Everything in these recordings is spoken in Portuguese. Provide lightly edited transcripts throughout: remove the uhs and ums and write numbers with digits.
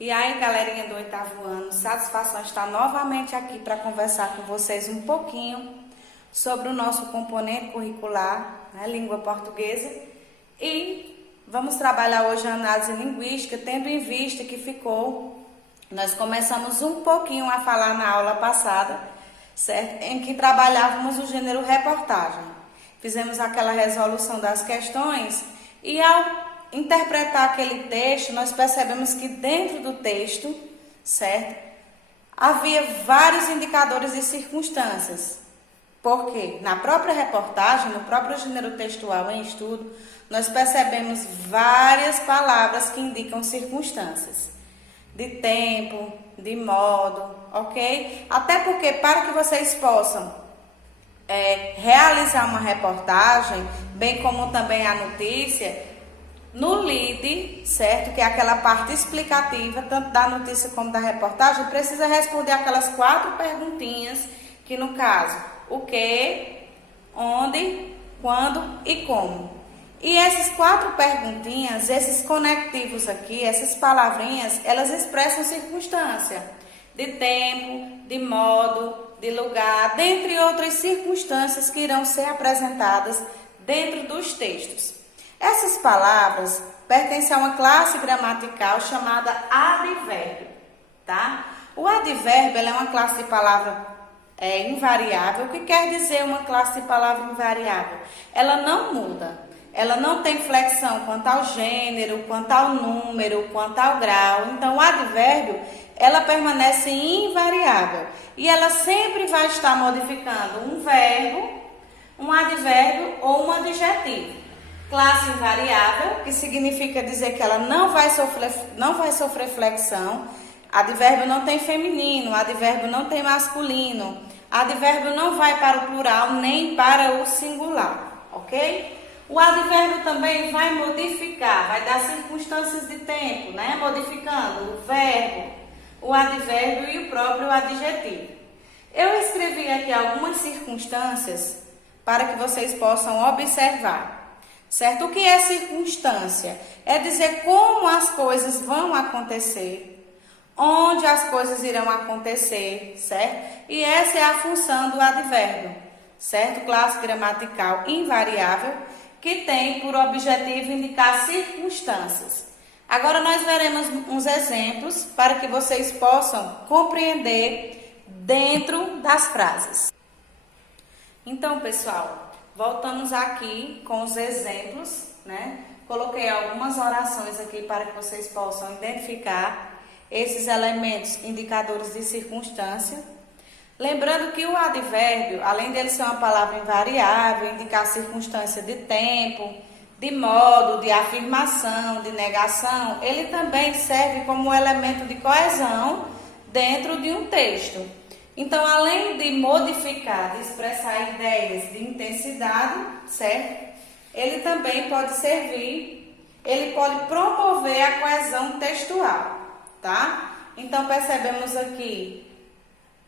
E aí, galerinha do 8º ano, satisfação estar novamente aqui para conversar com vocês um pouquinho sobre o nosso componente curricular, né, língua portuguesa. E vamos trabalhar hoje a análise linguística, tendo em vista que nós começamos um pouquinho a falar na aula passada, certo? Em que trabalhávamos o gênero reportagem. Fizemos aquela resolução das questões e ao interpretar aquele texto, nós percebemos que dentro do texto, certo? Havia vários indicadores e circunstâncias. Porque na própria reportagem, no próprio gênero textual em estudo, nós percebemos várias palavras que indicam circunstâncias. De tempo, de modo, ok? Até porque para que vocês possam realizar uma reportagem, bem como também a notícia, no lead, certo? Que é aquela parte explicativa, tanto da notícia como da reportagem, precisa responder aquelas 4 perguntinhas, que no caso, o que, onde, quando e como. E essas 4 perguntinhas, esses conectivos aqui, essas palavrinhas, elas expressam circunstância, de tempo, de modo, de lugar, dentre outras circunstâncias que irão ser apresentadas dentro dos textos. Essas palavras pertencem a uma classe gramatical chamada advérbio, tá? O advérbio é uma classe de palavra invariável. O que quer dizer uma classe de palavra invariável? Ela não muda, ela não tem flexão quanto ao gênero, quanto ao número, quanto ao grau. Então, o advérbio, ela permanece invariável e ela sempre vai estar modificando um verbo, um advérbio ou um adjetivo. Classe invariável, que significa dizer que ela não vai sofrer flexão. Advérbio não tem feminino, advérbio não tem masculino, advérbio não vai para o plural nem para o singular, ok? O advérbio também vai modificar, vai dar circunstâncias de tempo, né? Modificando o verbo, o advérbio e o próprio adjetivo. Eu escrevi aqui algumas circunstâncias para que vocês possam observar. Certo? O que é circunstância? É dizer como as coisas vão acontecer, onde as coisas irão acontecer, certo? E essa é a função do advérbio, certo? Classe gramatical invariável, que tem por objetivo indicar circunstâncias. Agora nós veremos uns exemplos para que vocês possam compreender dentro das frases. Então, pessoal, voltamos aqui com os exemplos, né? Coloquei algumas orações aqui para que vocês possam identificar esses elementos indicadores de circunstância. Lembrando que o advérbio, além dele ser uma palavra invariável, indicar circunstância de tempo, de modo, de afirmação, de negação, ele também serve como elemento de coesão dentro de um texto. Então, além de modificar, de expressar ideias de intensidade, certo? Ele também pode servir, ele pode promover a coesão textual, tá? Então, percebemos aqui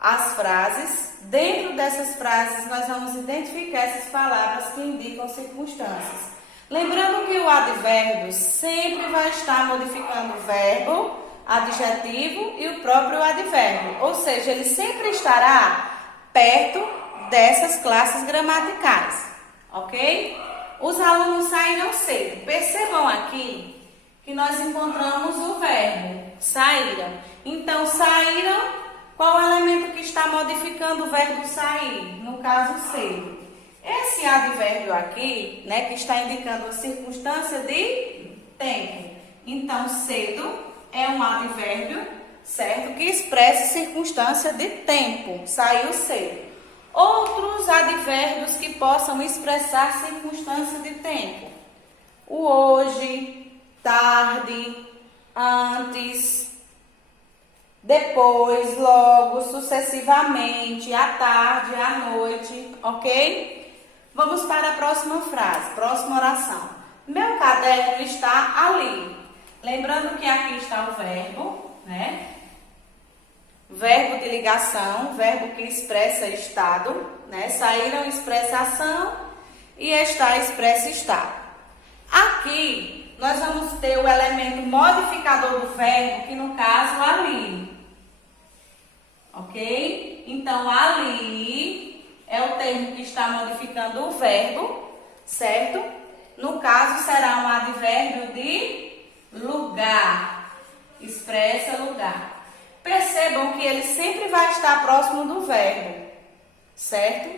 as frases. Dentro dessas frases, nós vamos identificar essas palavras que indicam circunstâncias. Lembrando que o advérbio sempre vai estar modificando o verbo, adjetivo e o próprio advérbio, ou seja, ele sempre estará perto dessas classes gramaticais, ok? Os alunos saíram cedo. Percebam aqui que nós encontramos o verbo saíram. Então, saíram, qual é o elemento que está modificando o verbo sair? No caso, cedo. Esse advérbio aqui, né, que está indicando a circunstância de tempo. Então, cedo é um advérbio, certo? Que expressa circunstância de tempo, saiu cedo. Outros advérbios que possam expressar circunstância de tempo. O hoje, tarde, antes, depois, logo, sucessivamente, à tarde, à noite, ok? Vamos para a próxima frase, próxima oração. Meu caderno está ali. Lembrando que aqui está o verbo, né? Verbo de ligação, verbo que expressa estado, né? Saíram expressa ação e está expressa estado. Aqui nós vamos ter o elemento modificador do verbo, que no caso ali. Ok? Então, ali é o termo que está modificando o verbo, certo? No caso, será um advérbio de lugar. Expressa lugar. Percebam que ele sempre vai estar próximo do verbo, certo?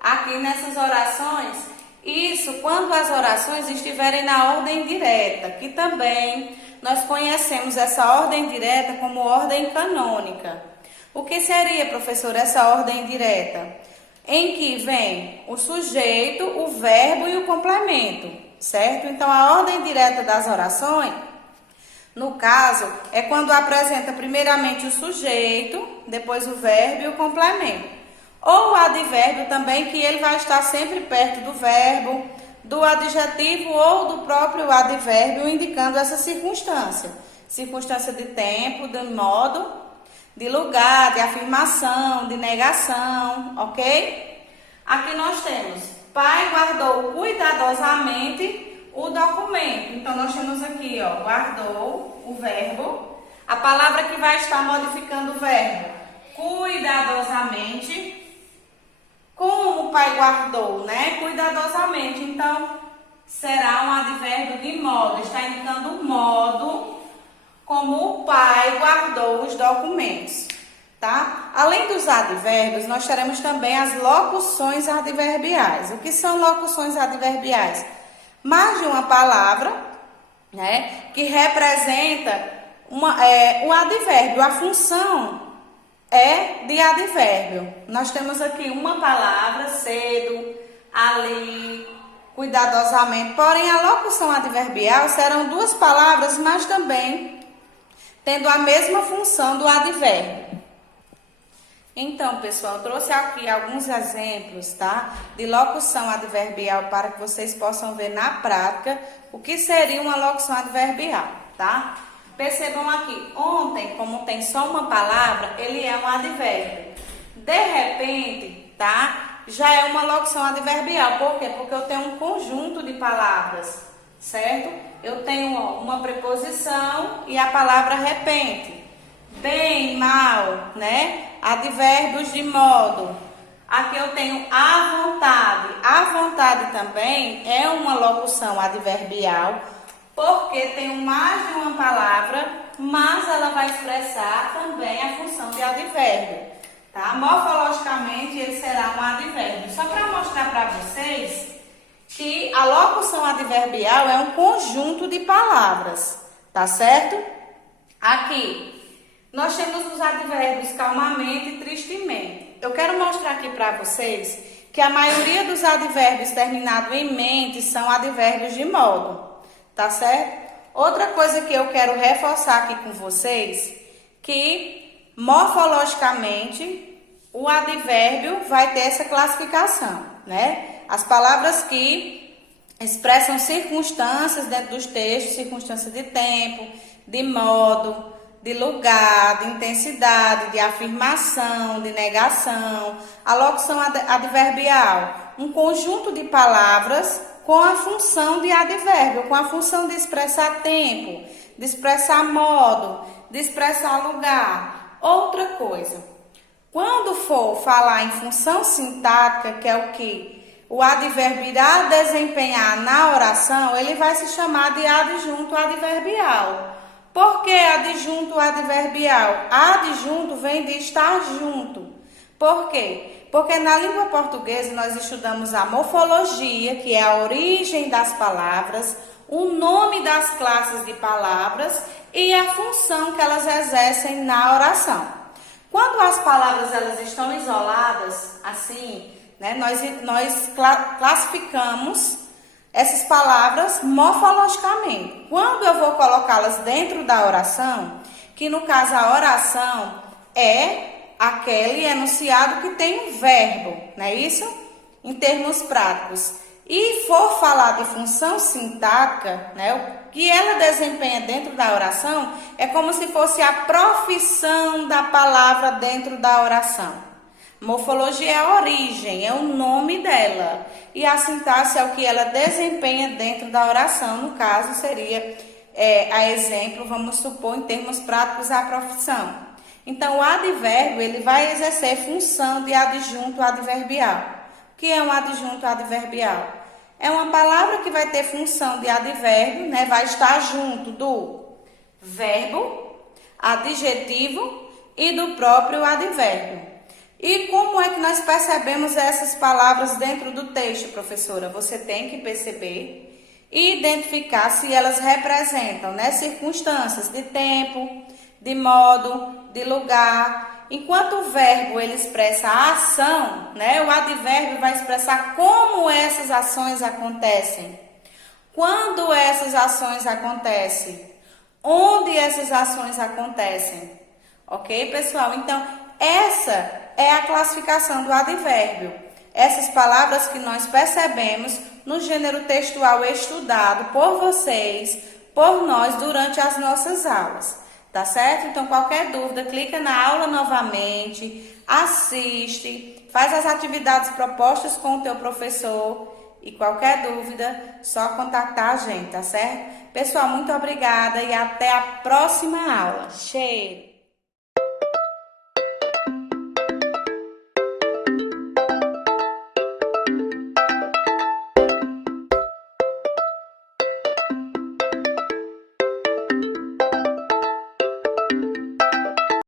Aqui nessas orações, isso quando as orações estiverem na ordem direta, que também nós conhecemos essa ordem direta como ordem canônica. O que seria, professora, essa ordem direta? Em que vem o sujeito, o verbo e o complemento, certo? Então, a ordem direta das orações, no caso, é quando apresenta primeiramente o sujeito, depois o verbo e o complemento. Ou o advérbio também, que ele vai estar sempre perto do verbo, do adjetivo ou do próprio advérbio, indicando essa circunstância. Circunstância de tempo, de modo, de lugar, de afirmação, de negação, ok? Aqui nós temos, pai guardou cuidadosamente o documento. Então, nós temos aqui, ó, guardou o verbo, a palavra que vai estar modificando o verbo, cuidadosamente. Como o pai guardou, né? Cuidadosamente. Então, será um advérbio de modo, está indicando o modo como o pai guardou os documentos, tá? Além dos advérbios, nós teremos também as locuções adverbiais. O que são locuções adverbiais? Mais de uma palavra, né, que representa o advérbio, a função é de advérbio. Nós temos aqui uma palavra, cedo, ali, cuidadosamente. Porém, a locução adverbial serão duas palavras, mas também tendo a mesma função do advérbio. Então, pessoal, eu trouxe aqui alguns exemplos, tá? De locução adverbial para que vocês possam ver na prática o que seria uma locução adverbial, tá? Percebam aqui, ontem, como tem só uma palavra, ele é um advérbio. De repente, tá? Já é uma locução adverbial. Por quê? Porque eu tenho um conjunto de palavras, certo? Eu tenho uma preposição e a palavra repente. Bem, mal, né? Advérbios de modo. Aqui eu tenho à vontade. À vontade também é uma locução adverbial, porque tem mais de uma palavra, mas ela vai expressar também a função de advérbio, tá? Morfologicamente ele será um advérbio. Só para mostrar para vocês que a locução adverbial é um conjunto de palavras, tá certo? Aqui, nós temos os advérbios calmamente e tristemente. Eu quero mostrar aqui para vocês que a maioria dos advérbios terminados em mente são advérbios de modo, tá certo? Outra coisa que eu quero reforçar aqui com vocês, que morfologicamente o advérbio vai ter essa classificação, né? As palavras que expressam circunstâncias dentro dos textos, circunstâncias de tempo, de modo, de lugar, de intensidade, de afirmação, de negação. A locução adverbial, um conjunto de palavras com a função de advérbio, com a função de expressar tempo, de expressar modo, de expressar lugar. Outra coisa, quando for falar em função sintática, que é o que o advérbio irá desempenhar na oração, ele vai se chamar de adjunto adverbial. Por que adjunto adverbial? Adjunto vem de estar junto. Por quê? Porque na língua portuguesa nós estudamos a morfologia, que é a origem das palavras, o nome das classes de palavras e a função que elas exercem na oração. Quando as palavras elas estão isoladas, assim, né, nós classificamos essas palavras morfologicamente. Quando eu vou colocá-las dentro da oração, que no caso a oração é aquele enunciado que tem um verbo, não é isso? Em termos práticos. E for falar de função sintática, né, o que ela desempenha dentro da oração é como se fosse a profissão da palavra dentro da oração. Morfologia é a origem, é o nome dela. E a sintaxe é o que ela desempenha dentro da oração. No caso, seria, a exemplo, vamos supor, em termos práticos, a profissão. Então, o advérbio, ele vai exercer função de adjunto adverbial. O que é um adjunto adverbial? É uma palavra que vai ter função de advérbio, né? Vai estar junto do verbo, adjetivo e do próprio advérbio. E como é que nós percebemos essas palavras dentro do texto, professora? Você tem que perceber e identificar se elas representam, né, circunstâncias de tempo, de modo, de lugar. Enquanto o verbo ele expressa a ação, né, o advérbio vai expressar como essas ações acontecem. Quando essas ações acontecem? Onde essas ações acontecem? Ok, pessoal? Então, essa é a classificação do advérbio. Essas palavras que nós percebemos no gênero textual estudado por vocês, por nós, durante as nossas aulas. Tá certo? Então, qualquer dúvida, clica na aula novamente, assiste, faz as atividades propostas com o teu professor e qualquer dúvida, só contactar a gente, tá certo? Pessoal, muito obrigada e até a próxima aula. Cheiro!